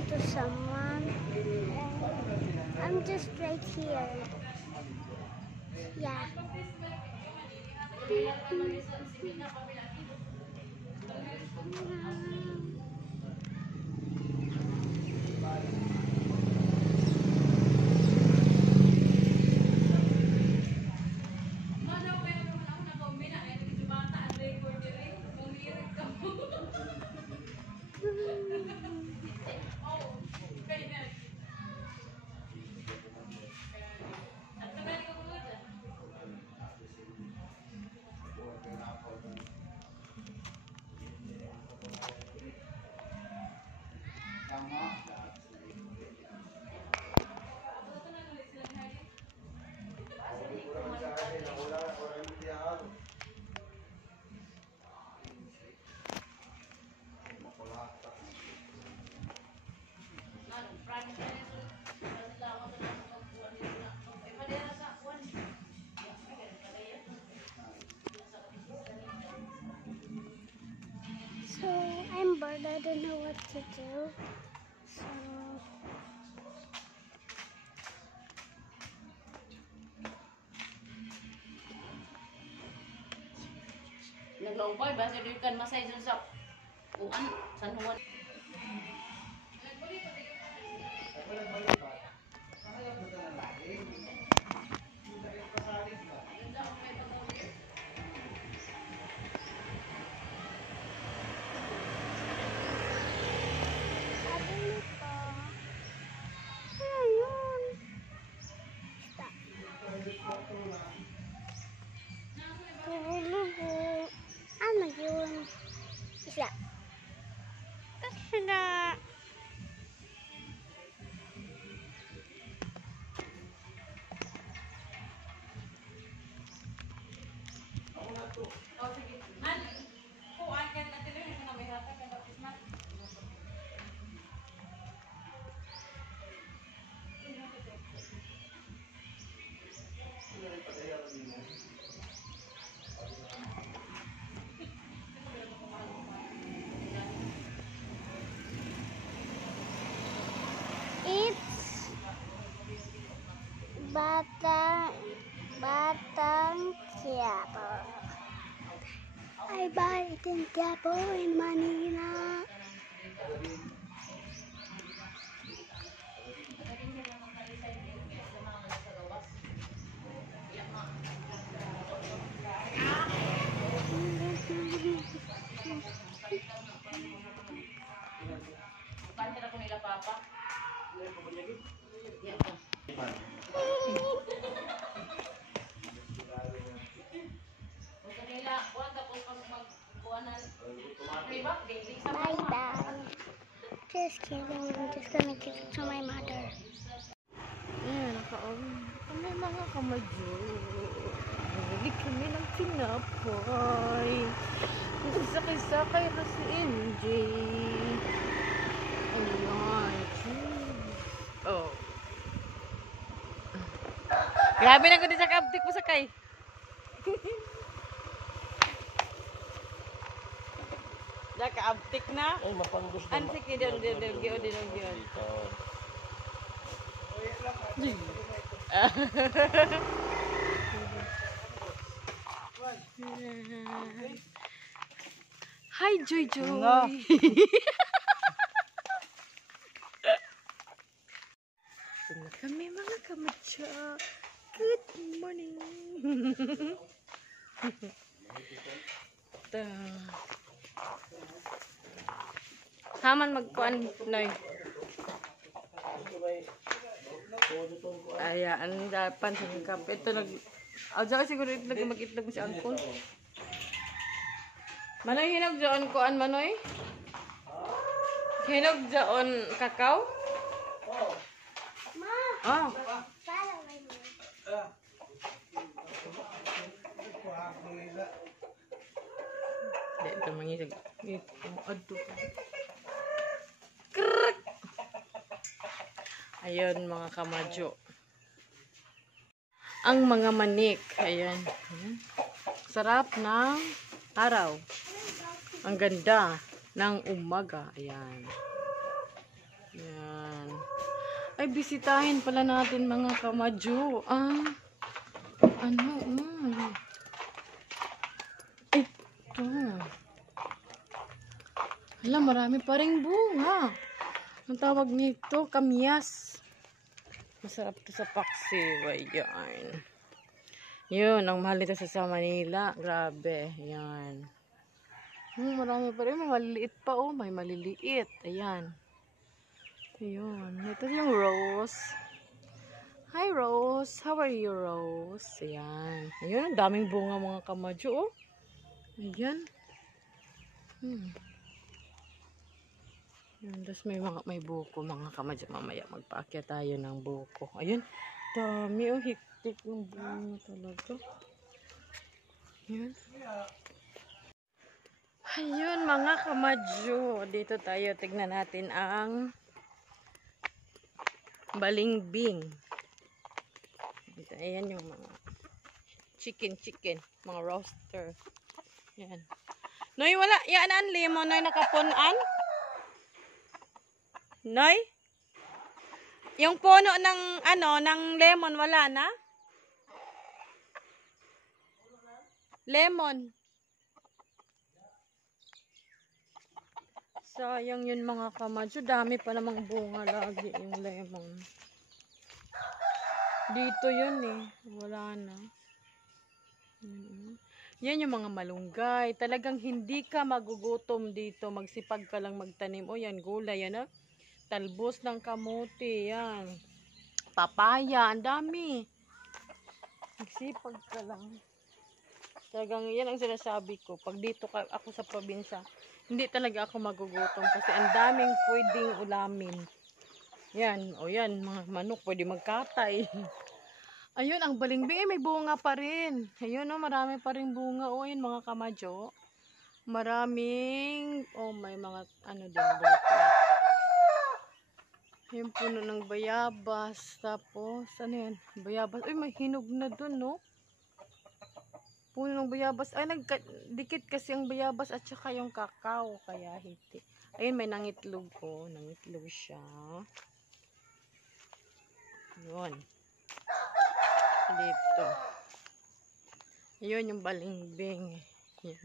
talking to someone. I'm just right here. Yeah. So I'm bored. I don't know what to do. So Naglaupay ba sa kan masay sa kuan San Juan. sabi nito, ayun. Ano yun? Isla. Isla. It's Batang Quiapo. I buy it in Quiapo in Manila. Kanta ko nila papa. Bye bye. Just kidding. I'm just gonna give it to my mother. Ayan, may mga kamadyo. Bumili kami ng tinapay. Kasi sakay-sakay na si MJ. Ayan. Oh. Grabe na ko din sa kabtik mo sakay. Nakaabtik na? Ay, mapanggus na. Ano sige, giyon. Hi, Joy Joy. Ito na kami mga kamadya. Good morning. Ito. Haman magkuan, Noy. Ayan, dapan sa kape. Ito Aja siguro ito mag-itlog mo si Uncle. Manoy, hinog dyan kuan, Manoy? Hinog dyan kakao? Ma, Oh. follow me. Ito mangisag. Ito. Krrrk! Ayun mga kamadyo. Ang mga manik. Ayan. Sarap ng araw. Ang ganda ng umaga. Ayan. Ayan. Ay, bisitahin pala natin mga kamadyo. Ano? Ito. Hala, marami pa ring bunga. Ang tawag nito, kamyas. Masarap to sa paksiw. Ayan. Yun, ang mahal nito sa Manila. Grabe. Ayan. Marami pa rin. May maliliit pa, oh. May maliliit. Ayan. Ayun. Ito yung Rose. Hi, Rose. How are you, Rose? Ayan. Ayun. Ang daming bunga mga kamadyo, oh. Ayan. Ayan. Tapos may buko mga kamadyo. Mamaya magpaakyat tayo ng buko. Ayun. Dami, oh. Hiktik yung bunga talaga. Ayan. Ayun mga kamadyo. Dito tayo. Tignan natin ang balimbing. Ayan yung mga chicken. Mga roaster. Ayan. Noy, wala. Yaanan lemon. Noy, nakapunan. Noy? Yung puno ng, ng lemon, wala na? Lemon. Sayang yun mga kamadyo. Dami pa namang bunga lagi yung lemon. Dito yun eh. Wala na. Yan yung mga malunggay. Talagang hindi ka magugutom dito. Magsipag ka lang magtanim. O yan, gulay. Yan talbos ng kamote. Yan. Papaya. Ang dami. Magsipag ka lang. Talagang yan ang sinasabi ko. Pag dito ako sa probinsya, hindi talaga ako magugutom kasi ang daming pwedeng ulamin. Yan, o yan, mga manok pwede magkatay. Ayun, ang balimbing may bunga pa rin. Ayun, oh, marami pa rin bunga. O, yun mga kamadyo. Maraming, may mga, din, bulaklak. Yung puno ng bayabas. Tapos, ano yan? Bayabas. Uy, may hinog na dun, no? Puno ng bayabas. Ay, nagdikit kasi ang bayabas at saka yung kakao. Kaya hindi. Ayun, may nangitlog ko. Nangitlog siya. Yun. Dito. Ayun, yung balimbing. Yan,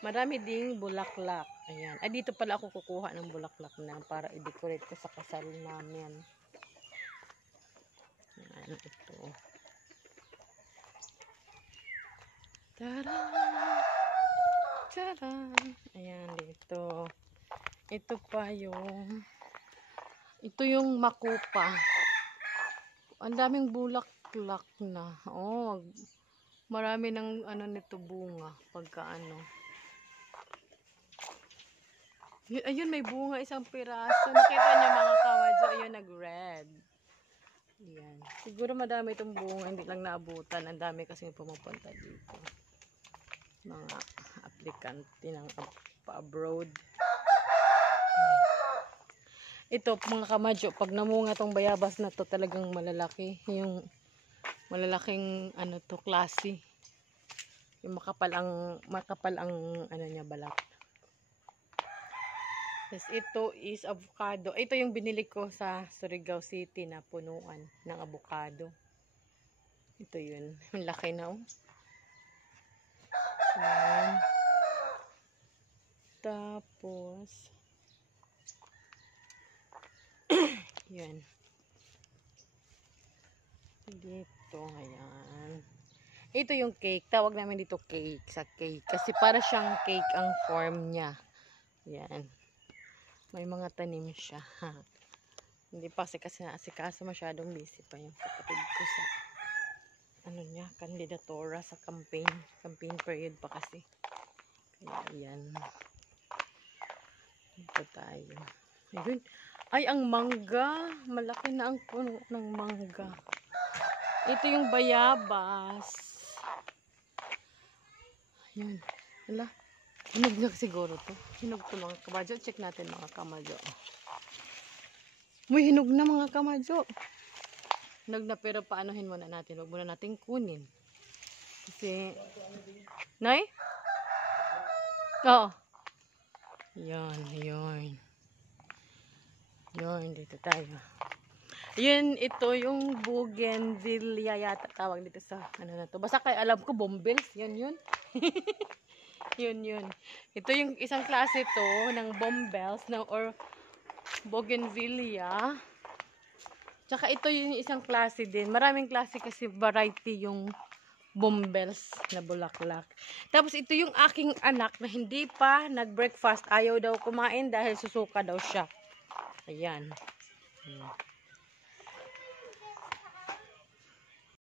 marami ding bulaklak. Ayan. Ay, dito pala ako kukuha ng bulaklak na para i-decorate ko sa kasal namin. Ayan, ito. Taran! Taran! Ayan, dito. Ito pa yung makupa. Ang daming bulaklak na. Oh, marami ng nito bunga. Pagka Ayun, may bunga isang piraso. Nakita niyo mga kamadyo, ayun, nag-red. Ayan. Siguro madami itong bunga, hindi lang naabutan. Ang dami kasing pumupunta dito. Mga aplikante ng pa-abroad. Ito, mga kamadyo, pag namunga tong bayabas na to, talagang malalaki. Yung malalaking, klase. Yung makapal ang, niya, balat. Tapos ito is avocado. Ito yung binili ko sa Surigao City na punuan ng avocado. Ito yun. Ang laki na, oh. Ayan. Tapos yan. Dito, ayan. Ito yung cake. Tawag namin dito cake, sa cake. Kasi para siyang cake ang form niya. Yan. May mga tanim siya. Hindi pa kasi naasikaso, masyadong busy pa yung kapatid ko sa niya, kandidatura sa campaign period pa kasi. Kaya yan. Ito tayo. Ayun. Ay, ang mangga. Malaki na ang puno ng mangga. Ito yung bayabas. Ayun. Wala. Hinog na siguro to. Hinog to mga kamadyo. Check natin mga kamadyo. May hinog na mga kamadyo. Hinog na, pero paanohin muna natin. Huwag muna natin kunin. Kasi, Nay? Oo. Yan, yun. Yun, dito tayo. Yun, ito yung bougainvillea yata tawag dito sa ano na to. Basta kay alam ko bombills, yun. Yun. Ito yung isang klase to ng bombills or bougainvillea. Tsaka ito yung isang klase din. Maraming klase kasi variety yung bombills na bulaklak. Tapos ito yung aking anak na hindi pa nag-breakfast. Ayaw daw kumain dahil susuka daw siya. Ayan.